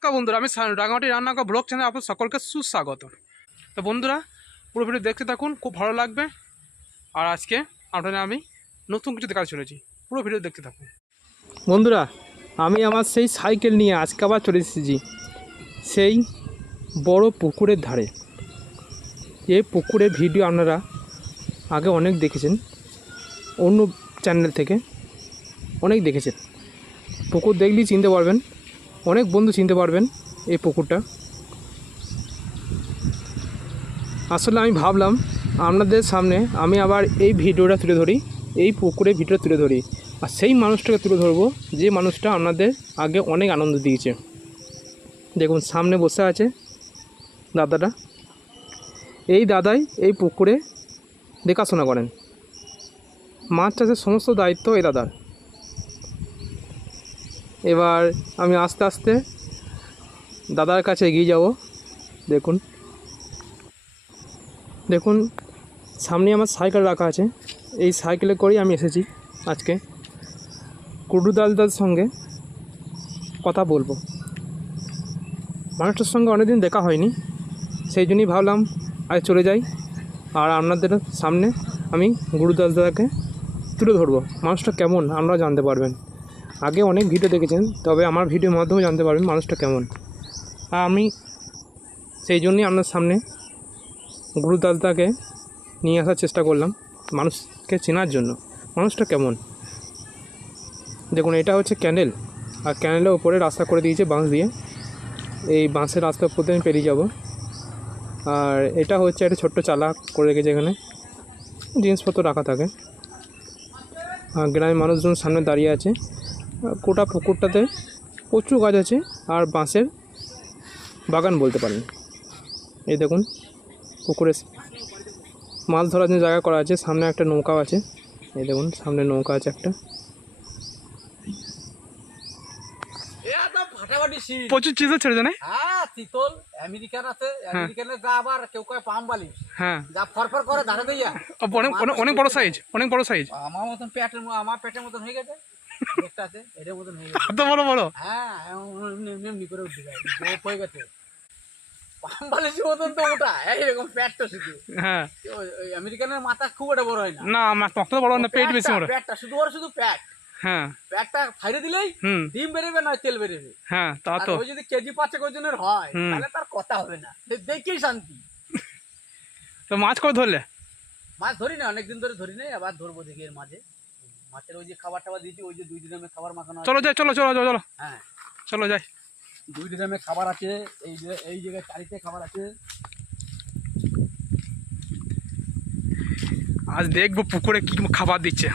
নমস্কার বন্ধুরা, আমি রাঙামাটি রান্নাঘর ব্লগ চ্যানেলে আপনাদের সকলকে সুস্বাগত। তো বন্ধুরা, পুরো ভিডিও দেখতে থাকুন, খুব ভালো লাগবে। আর আজকে আপনারা আমি নতুন কিছু দেখাতে চলেছি, পুরো ভিডিও দেখতে থাকুন। বন্ধুরা, আমি আমার সেই সাইকেল নিয়ে আজকে আবার চলে এসেছি সেই বড় পুকুরের ধারে। এই পুকুরের ভিডিও আপনারা আগে অনেক দেখেছেন, অন্য চ্যানেল থেকে অনেক দেখেছেন। পুকুর দেখলেই চিনতে পারবেন, অনেক বন্ধু চিনতে পারবেন এই পুকুরটা। আসলে আমি ভাবলাম আপনাদের সামনে আমি আবার এই ভিডিওটা তুলে ধরি, এই পুকুরের ভিডিওটা তুলে ধরি, আর সেই মানুষটাকে তুলে ধরবো যে মানুষটা আপনাদের আগে অনেক আনন্দ দিয়েছে। দেখুন সামনে বসে আছে দাদাটা। এই দাদাই এই পুকুরে দেখাশোনা করেন, মাছ চাষের সমস্ত দায়িত্ব এই দাদার। এবার আমি আস্তে আস্তে দাদার কাছে এগিয়ে যাব। দেখুন দেখুন সামনে আমার সাইকেল রাখা আছে, এই সাইকেলে করেই আমি এসেছি আজকে কুডু দাদার সঙ্গে কথা বলবো। মানুষটার সঙ্গে অনেকদিন দেখা হয়নি, সেই জন্যই ভাবলাম আজ চলে যাই, আর আপনাদের সামনে আমি গুরুদাস দাদাকে তুলে ধরবো। মানুষটা কেমন আপনারা জানতে পারবেন। আগে অনেক ভিডিও দেখেছেন, তবে আমার ভিডিওর মাধ্যমে জানতে পারবেন মানুষটা কেমন। আর আমি সেই জন্যই আপনার সামনে গুরুদাস দাকে নিয়ে আসার চেষ্টা করলাম, মানুষকে চেনার জন্য মানুষটা কেমন। দেখুন এটা হচ্ছে ক্যানেল, আর ক্যানেলের উপরে রাস্তা করে দিয়েছে বাঁশ দিয়ে। এই বাঁশের রাস্তার উপর দিয়ে আমি পেরিয়ে যাব। আর এটা হচ্ছে একটা ছোট্ট চালা করে রেখেছে, এখানে জিনিসপত্র রাখা থাকে। আর গ্রামের মানুষজন সামনে দাঁড়িয়ে আছে। গোটা পুকুরটাতে প্রচুর গাছ আছে আর বাঁশের বাগান বলতে পারেন। এই দেখুন পুকুরে মাছ ধরার জন্য জায়গা করা আছে, সামনে একটা নৌকাও আছে। এই দেখুন সামনে নৌকা আছে একটা। প্রচুর চিজ ছেড়েছে না? হ্যাঁ, তিতল আমেরিকান আছে, আমেরিকানের যা আবার কেউ কয় পাম বালিশ। হ্যাঁ, যা ফরফর করে ধারে দিয়া অনেক অনেক বড় সাইজ, অনেক বড় সাইজ। আমার মতন আমার পেটের মতন হয়ে গেছে। একটা আছে এটার মতন হয়ে গেছে। এত বড় বড়? হ্যাঁ, এমনি করে উঠে যায়, গোপ হয়ে গেছে। পাম বালিশের মতন তো ওটা এইরকম পেটটা শুধু। হ্যাঁ, ওই আমেরিকানের মাথা খুব একটা বড় হয় না। না আমার তত বড় না, পেট বেশি বড়। পেটটা শুধু ওর শুধু পেট। হ্যাঁ, পেটটা ফাইরে দিলেই ডিম বেরোবে নয় তেল বেরোবে। হ্যাঁ তা তো। ওই যদি কেজি 5 ওজনের হয় তাহলে তার কথা হবে না, দেখেই শান্তি। তো মাছ কবে ধরলে? মাছ ধরি না, অনেকদিন ধরে ধরি নাই, আবার ধরবো দেখি এর মাঝে। মাছের ওই যে খাবার টাবার দিয়েছি, ওই যে 2 ড্রামে খাবার মাখানো আছে। চলো যাই, চলো চলো চলো। হ্যাঁ চলো যাই। 2 ড্রামে খাবার আছে, এই জায়গায় চারিতে খাবার আছে। আজ দেখবো পুকুরে কি খাবার দিচ্ছে।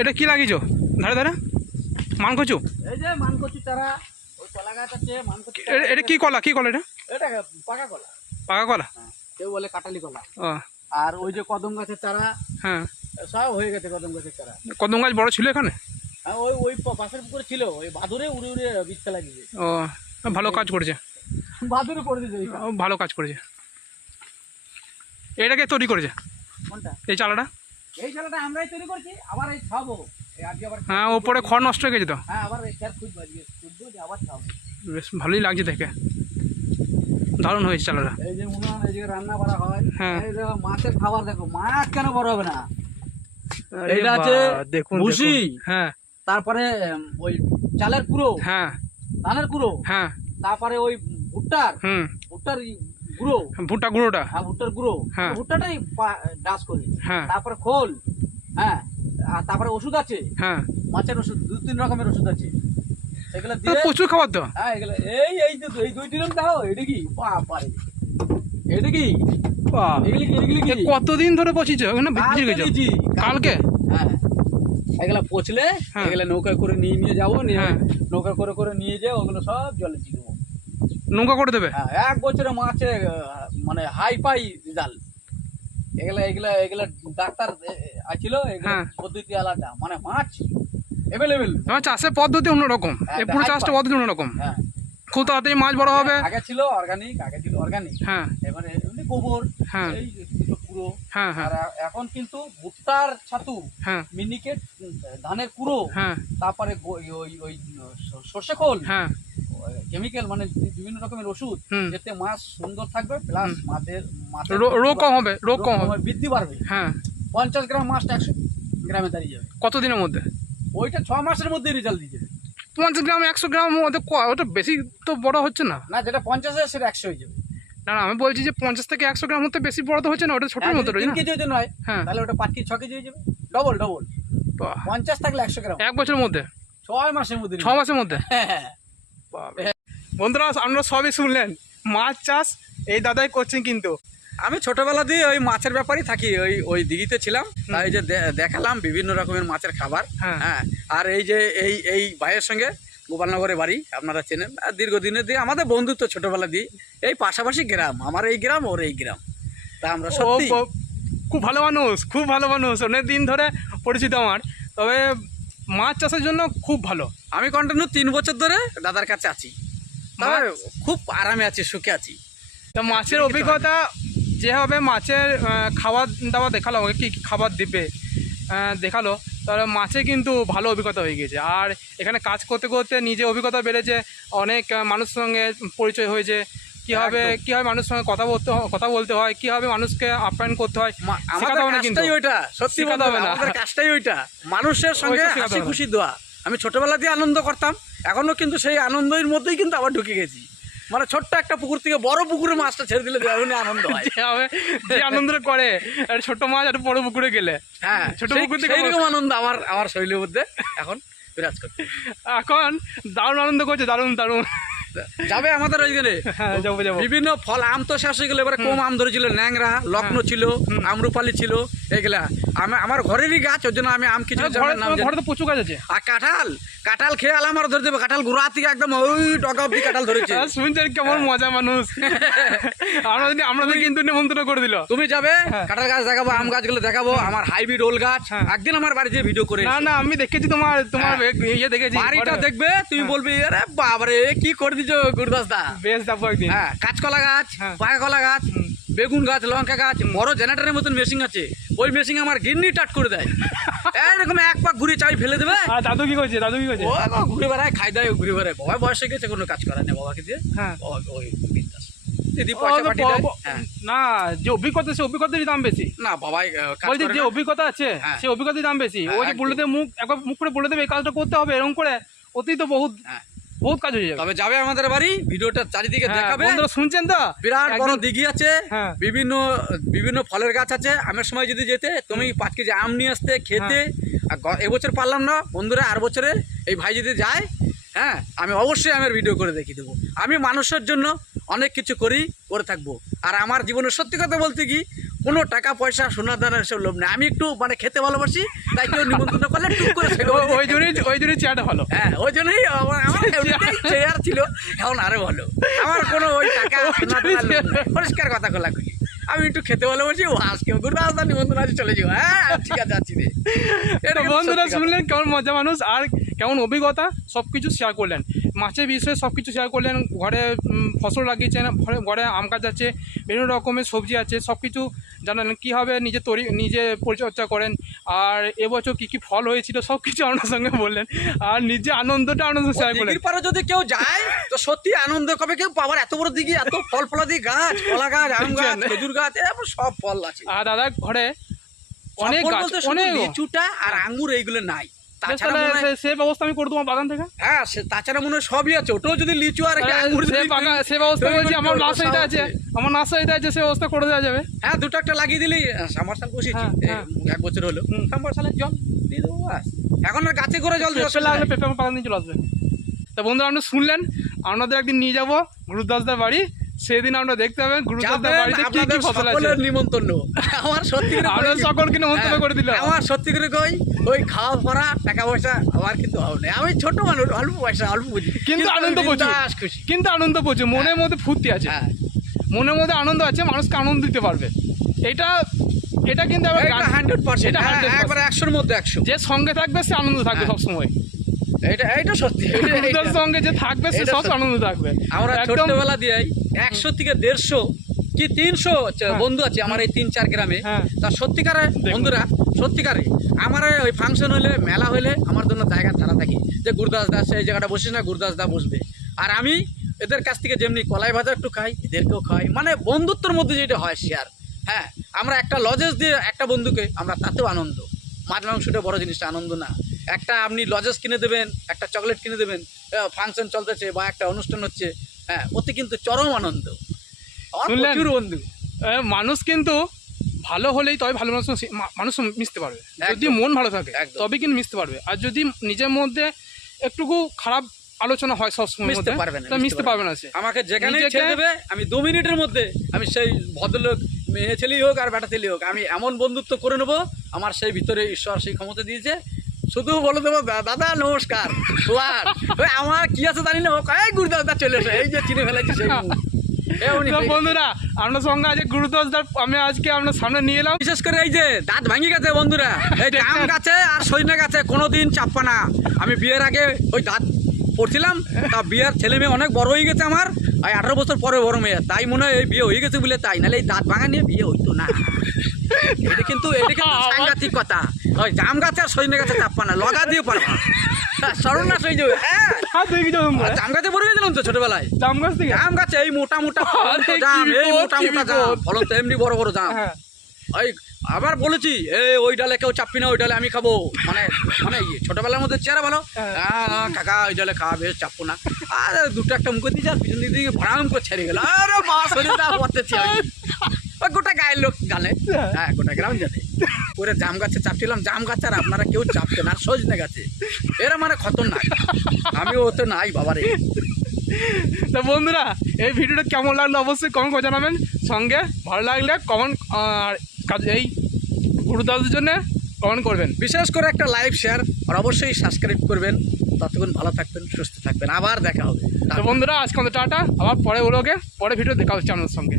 এটা কি লাগিয়েছো ধারে ধারে? মান কচু? এই যে মানকচু চারা, ওই কলা গাছ আছে, মানকচু। এটা কি কলা? কি কলা এটা? এটা পাকা কলা। পাকা কলা? কেউ বলে কাটালি কলা। ও, আর ওই যে কদম গাছের চারা, হ্যাঁ সব হয়ে গেছে কদম গাছের চারা। কদম গাছ বড় ছিল এখানে? হ্যাঁ, ওই পাশের পুকুরে ছিল, ওই বাদুরে উড়ে উড়ে বিচ্ছা লাগিয়েছে। ও, ভালো কাজ করেছে, বাদুরে করে দিয়েছে। ভালো কাজ করেছে। এটাকে তৈরি করেছে কোনটা? এই চালাটা? এই চালাটা আমরাই তৈরি করছি, আবার এই খাবো। আজকে আবার হ্যাঁ, ওপরে খড় নষ্ট হয়ে গেছে তো। হ্যাঁ, আবার এই খের খুঁজবো, আজকে খুঁজবো যে আবার খাবো। বেশ ভালোই লাগছে দেখে, দারুণ হয়েছে চালাটা। এই যে উনুন, এই যে রান্না করা হয়। হ্যাঁ। এই দেখো মাছের খাবার, দেখো মাছ কেন বড় হবে না। আরে এইটা আছে বাহ, দেখুন ভুসি। দেখুন। হ্যাঁ তারপরে ওই চালের কুড়ো, হ্যাঁ ধানের কুড়ো। হ্যাঁ। তারপরে ওই ভুট্টার ভুট্টার গুঁড়ো। ভুট্টা গুঁড়োটা? হ্যাঁ, ভুট্টার গুঁড়ো। হ্যাঁ। ভুট্টাটাই ডাস করি। হ্যাঁ। তারপরে খোল। হ্যাঁ, আর তারপরে ওষুধ আছে। হ্যাঁ, মাছের ওষুধ 2-3 রকমের ওষুধ আছে, এগুলো দিয়ে। প্রচুর খাবার তো। হ্যাঁ, এগুলো এই 2 দিলাম। দাও, এটা কি বাবারে, এটা কি বাহ, এগুলি কি কতদিন ধরে পচিছো ওখানে? ভিজে গেছো কালকে? হ্যাঁ, এগুলা পচলে হ্যাঁ। এগুলা নৌকায় করে নিয়ে যাবো, নিয়ে হ্যাঁ। নৌকা করে করে নিয়ে যাও, ওগুলো সব জলে দিয়ে দেবো। নৌকা করে দেবে? হ্যাঁ, 1 বছরে মাছে মানে হাই পাই রেজাল্ট। এগুলা ডাক্তার আছিল, হ্যাঁ। পদ্ধতি আলাদা, মানে মাছ অ্যাভেলেবেল। আমার চাষের পদ্ধতি অন্যরকম, এই পুরো চাষটা পদ্ধতি অন্যরকম। হ্যাঁ, খুব তাড়াতাড়ি মাছ বড় হবে। আগে ছিল অর্গানিক। হ্যাঁ এবারে এমনি গোবর, হ্যাঁ। এই কুড়ো। হ্যাঁ হ্যাঁ আর এখন কিন্তু ভুট্টার ছাতু, হ্যাঁ মিনিকেট, ধানের কুড়ো, হ্যাঁ তারপরে ওই সর্ষে খোল, হ্যাঁ কেমিক্যাল মানে বিভিন্ন রকমের ওষুধ, হুম। যাতে মাছ সুন্দর থাকবে, প্লাস মাছের রোগ কম হবে, রোগ কম হবে। বৃদ্ধি বাড়বে। হ্যাঁ 50 গ্রাম মাছটা 100 গ্রামে দাঁড়িয়ে যাবে। কতদিনের মধ্যে? ওইটা 6 মাসের মধ্যে রেজাল্ট দিয়ে যাবে। 50 গ্রাম 100 গ্রাম মধ্যে ওটা বেশি তো বড় হচ্ছে না? না, যেটা 50 সেটা 100 হয়ে যাবে। না না, আমি বলছি যে 50 থেকে 100 গ্রাম হতে বেশি বড় তো হচ্ছে না, ওটা ছোটোর মতো রয়েছে 3 না? কেজি যদি নয়, হ্যাঁ তাহলে ওটা 5 কেজি 6 কেজি হয়ে যাবে। Double double. বাহ, 50 থাকলে 100 গ্রাম 1 বছরের মধ্যে, 6 মাসের মধ্যে। 6 মাসের মধ্যে। হ্যাঁ। বন্ধুরা আপনারা সবই শুনলেন, মাছ চাষ এই দাদাই করছেন। কিন্তু আমি ছোটবেলা দিয়ে ওই মাছের ব্যাপারই থাকি, ওই দিঘিতে ছিলাম, তাই যে দেখালাম বিভিন্ন রকমের মাছের খাবার। হ্যাঁ। হ্যাঁ, আর এই যে এই ভাইয়ের সঙ্গে গোপালনগরে বাড়ি, আপনারা চেনেন, আর দীর্ঘদিনের দিয়ে আমাদের বন্ধুত্ব ছোটবেলা দিয়ে। এই পাশাপাশি গ্রাম, আমার এই গ্রাম ওর এই গ্রাম, তা আমরা সত্যি খুব ভালো মানুষ, খুব ভালো মানুষ, অনেক দিন ধরে পরিচিত আমার। তবে মাছ চাষের জন্য খুব ভালো। আমি কন্টিনিউ 3 বছর ধরে দাদার কাছে আছি, তবে খুব আরামে আছি, সুখে আছি। তা মাছের অভিজ্ঞতা যেভাবে মাছের খাবার দাবার দেখালো, আমাকে কী কী খাবার দিবে দেখালো, তাহলে মাছে কিন্তু ভালো অভিজ্ঞতা হয়ে গিয়েছে। আর এখানে কাজ করতে করতে নিজে অভিজ্ঞতা বেড়েছে, অনেক মানুষের সঙ্গে পরিচয় হয়েছে, কীভাবে মানুষের সঙ্গে কথা বলতে হয়, কীভাবে মানুষকে আপ্যায়ন করতে হয়। আমাদের কাজটাই ওইটা, সত্যি কথা হবে না, আমাদের কাজটাই ওইটা, মানুষের সঙ্গে হাসি খুশি দেওয়া। আমি ছোটবেলাতেই আনন্দ করতাম, এখনো কিন্তু সেই আনন্দের মধ্যেই কিন্তু আবার ঢুকে গেছি। মানে ছোট্ট একটা পুকুর থেকে বড় পুকুরে মাছটা ছেড়ে দিলে আনন্দ হয়, যে আনন্দ করে ছোট মাছ আর বড় পুকুরে গেলে। হ্যাঁ, ছোট পুকুর থেকে সেইরকম আনন্দ আমার শরীরের মধ্যে এখন বিরাজ করছে। এখন দারুণ আনন্দ করছে, দারুণ দারুণ। যাবে আমাদের ওইখানে, হ্যাঁ যাবো যাবো। বিভিন্ন ফল, আম তো শেষ হয়ে গেলো, এবারে কম আম ধরেছিল, ন্যাংরা, লক্ষ্ণ ছিল, আমরুপালি ছিল, এগুলা আমার ঘরেরই গাছ, ওর জন্য আমি আম কিছু ঘরে তো প্রচুর গাছ আছে। আর কাঁঠাল খেয়ে আলাম আর ধরে দেবে, কাঁঠাল গোড়া থেকে একদম ওই ডগা অব্দি কাঁঠাল ধরেছে। শুনছেন কেমন মজা মানুষ। আমাদের কিন্তু নিমন্ত্রণ করে দিল। তুমি যাবে, কাঁঠাল গাছ দেখাবো, আম গাছগুলো দেখাবো, আমার হাইব্রিড ওল গাছ। একদিন আমার বাড়িতে ভিডিও করে। না না, আমি দেখেছি তোমার ইয়ে দেখেছি, বাড়িটা দেখবে, তুমি বলবে আরে বাবারে কি করে দিছো গুরদাস দা। বেশ যাবো একদিন। হ্যাঁ, কাঁচকলা গাছ, পাকা কলা গাছ, বেগুন গাছ, লঙ্কা গাছ, বড় জেনারেটরের মতন মেশিন আছে, ওই মেশিন আমার গিন্নি টাট করে দেয়, এরকম এক পাক ঘুরে চাই ফেলে দেবে। দাদু কি করছে? দাদু কি করছে? ও ঘুরে বেড়ায়, খাই দেয়, ঘুরে বেড়ায়। বাবা বয়স হয়ে গেছে, কোনো কাজ করা নেই বাবাকে দিয়ে। হ্যাঁ, ওই দিদি পয়সা পাঠিয়ে দেয়। না, যে অভিজ্ঞতা, সে অভিজ্ঞতারই দাম বেশি। না বাবাই বলছে যে অভিজ্ঞতা আছে, সে অভিজ্ঞতার দাম বেশি। ওই যে বলে দেবে, একবার মুখ করে বলে দেবে এই কাজটা করতে হবে, এরকম করে অতি তো বহুত কাজ হয়ে যাবে। তবে যাবে আমাদের বাড়ি, ভিডিওটা চারিদিকে দেখাবে। বন্ধুরা শুনছেন তো, বিরাট বড় দিঘি আছে, বিভিন্ন ফলের গাছ আছে। আমের সময় যদি যেতে, তুমি 5 কেজি আম নিয়ে আসতে, খেতে। এবছর পারলাম না বন্ধুরা, আর বছরে এই ভাই যদি যায়, হ্যাঁ, আমি অবশ্যই আমের ভিডিও করে দেখিয়ে দেবো। আমি মানুষের জন্য অনেক কিছু করে থাকবো। আর আমার জীবনে সত্যি কথা বলতে কি, কোনো টাকা পয়সা সোনার দানার সব লোভ নেই। আমি একটু মানে খেতে ভালোবাসি, তাই কেউ নিমন্ত্রণ করলে টুক করে ওই জন্যই চেয়ারটা ভালো। হ্যাঁ, ওই জন্যই আমার চেয়ার ছিল, এখন আরো ভালো। আমার কোনো ওই টাকা পরিষ্কার কথা খোলা খুলি, আমি একটু খেতে ভালোবাসি। ও আজকে গুরুদাসদা নিমন্ত্রণ আছে, চলে যাবো। হ্যাঁ ঠিক আছে, আছি রে। এটা বন্ধুরা শুনলেন কেমন মজা মানুষ, আর কেমন অভিজ্ঞতা, সব কিছু শেয়ার করলেন। মাছের বিষয়ে সব কিছু শেয়ার করলেন। ঘরে ফসল লাগিয়েছেন, ঘরে আম গাছ আছে, বিভিন্ন রকমের সবজি আছে, সব কিছু জানালেন। কীভাবে নিজে পরিচর্যা করেন, আর এবছর কী কী ফল হয়েছিল, সব কিছু আপনার সঙ্গে বললেন। আর নিজে আনন্দ শেয়ার করলেন। এরপরে যদি কেউ যায় তো সত্যি আনন্দ কবে কেউ পাবার, এত বড় দিঘি, এত ফল ফলাদি গাছ, কলা গাছ, আম গাছ, খেজুর গাছ, সব ফল আছে। আর দাদা ঘরে অনেক গাছ, অনেক লিচুটা আর আঙ্গুর এইগুলো নাই। সে ব্যবস্থা আমি করে দেবো বাগান থেকে। হ্যাঁ, তাছাড়া মনে হয় সবই আছে, ওটাও যদি লিচু আর সে ব্যবস্থা বলছি, আমার নার্সারিটা আছে, সে ব্যবস্থা করে দেওয়া যাবে। হ্যাঁ, দুটো একটা লাগিয়ে দিলি, সামারসাল বসিয়েছি 1 বছর হলো, সামারসালের জল দিয়ে দেবো। এখন আর গাছে করে জল লাগলে পেঁপে বাগান দিয়ে চলে আসবে। তা বন্ধুরা, আপনি শুনলেন, আপনাদের একদিন নিয়ে যাবো গুরুদাসদার বাড়ি, সেদিন আমরা দেখতে হবে গুরুদাসদার বাড়িতে কি কি ফসল আছে। নিমন্ত্রণ আমার সত্যি করে, আমরা সকলকে নিমন্ত্রণ করে দিলাম। আমার সত্যি করে কই, ওই খাওয়া পড়া টাকা পয়সা আমার কিন্তু হবে না। আমি ছোট মানুষ, অল্প পয়সা অল্প বুঝি, কিন্তু আনন্দ প্রচুর, কিন্তু আনন্দ প্রচুর, মনের মধ্যে ফুর্তি আছে, মনের মধ্যে আনন্দ আছে, মানুষকে আনন্দ দিতে পারবে। এটা কিন্তু 100%, একবার 100-র মধ্যে 100। যে সঙ্গে থাকবে সে আনন্দ থাকবে সবসময়। এটা সত্যি, গুরুদাসের সঙ্গে যে থাকবে সে সব আনন্দ থাকবে। আমরা ছোটবেলা দিয়ে 100 থেকে 150 কি 300 বন্ধু আছে আমার এই 3-4 গ্রামে। হ্যাঁ। তা সত্যিকারে বন্ধুরা, সত্যিকারে আমার ওই ফাংশন হলে, মেলা হলে আমার জন্য জায়গা ছাড়া থাকে, যে গুরুদাস দা সেই জায়গাটা বসিস না, গুরুদাস দা বসবে। আর আমি এদের কাছ থেকে যেমনি কলাই ভাজা একটু খাই, এদেরকেও খাই, মানে বন্ধুত্বের মধ্যে যেটা হয় শেয়ার। হ্যাঁ, আমরা একটা লজেস দিয়ে একটা বন্ধুকে আমরা তাতেও আনন্দ। মাছ মাংসটা বড় জিনিসটা আনন্দ না। একটা আপনি লজেস কিনে দেবেন, একটা চকলেট কিনে দেবেন, ফাংশন চলতেছে বা একটা অনুষ্ঠান হচ্ছে, হ্যাঁ, ওতে কিন্তু চরম আনন্দ। আমার শুনলেন? প্রচুর বন্ধু। মানুষ কিন্তু ভালো হলেই তবে ভালো মানুষ মিশতে পারবে। যদি একদম। মন ভালো থাকে একদম। তবে কিন্তু মিশতে পারবে। আর যদি নিজের মধ্যে একটুকু খারাপ আলোচনা হয় সবসময় মিশতে মধ্যে, পারবে না, তো মিশতে পারবে না সে। আমাকে যেখানে নিজেকে- ছেড়ে দেবে, আমি 2 মিনিটের মধ্যে আমি সেই ভদ্রলোক, মেয়ে ছেলেই হোক আর বেটা ছেলেই হোক, আমি এমন বন্ধুত্ব করে নেবো, আমার সেই ভিতরে ঈশ্বর সেই ক্ষমতা দিয়েছে। শুধু বলে দেবো, দাদা নমস্কার, ওই আমার কি আছে জানি না, ও এই গুরুদাসদা চলে এসে এই যে চিনে ফেলেছি সেই মুখ। তো বন্ধুরা, আপনার সঙ্গে আজকে গুরুদাসদার আমি আজকে আপনার সামনে নিয়ে এলাম। বিশেষ করে এই যে দাঁত ভাঙি গেছে বন্ধুরা, এই জাম গাছে আর সজনে গাছে কোনোদিন চাপবা না। আমি বিয়ের আগে ওই দাঁত পড়ছিলাম, তা বিয়ের ছেলে মেয়ে অনেক বড় হয়ে গেছে আমার, আর 18 বছর পরে বড় মেয়ে, তাই মনে হয় এই বিয়ে হয়ে গেছে বলে তাই, নাহলে এই দাঁত ভাঙা নিয়ে বিয়ে হইতো না। এটা কিন্তু সাংঘাতিক কথা। ওই জাম গাছে আর সজনে গাছে চাপবা না, লগা দিয়ে পারবা, সর্বনাশ হয়ে যাবে। হ্যাঁ, জাম গাছে পড়ে গেছিলাম তো ছোটবেলায়। জাম গাছ থেকে জাম গাছে এই মোটা মোটা ফলন্ত আরে কি জাম, এই বিপদ, মোটা কি মোটা জাম, বিপদ। ফলন্ত এমনি বড় বড় জাম। হ্যাঁ। ওই আবার বলেছি, ওই ডালে কেউ চাপবি না, ওই ডালে আমি খাবো, মানে মানে ছোটবেলার মধ্যে চেহারা ভালো, হ্যাঁ কাকা ওই ডালে খাওয়া, বেশ চাপবো না। আর দুটো একটা মুখে দিয়ে, আর পিছন দিক দিয়ে ভরাম করে ছেড়ে গেল, আরে বাস হয়ে যা পড়তেছি আমি। ওই গোটা গায়ের লোক জানে, হ্যাঁ গোটা গ্রাম জানে। পুরো জাম গাছে চাপছিলাম, জাম গাছে আর আপনারা কেউ চাপতেন, আর সজনে গাছে এরা মানে খতরনাক। আমি ওতে নাই বাবারে। তো বন্ধুরা, এই ভিডিওটা কেমন লাগলো অবশ্যই কমেন্ট করে জানাবেন। সঙ্গে ভালো লাগলে কমেন্ট, আর এই গুরুদাসদের জন্য কমেন্ট করবেন। বিশেষ করে একটা লাইভ শেয়ার, আর অবশ্যই সাবস্ক্রাইব করবেন। ততক্ষণ ভালো থাকবেন, সুস্থ থাকবেন, আবার দেখা হবে। তো বন্ধুরা, আজকে আমাদের টাটা, আবার পরে ভিডিও দেখা হচ্ছে আপনার সঙ্গে।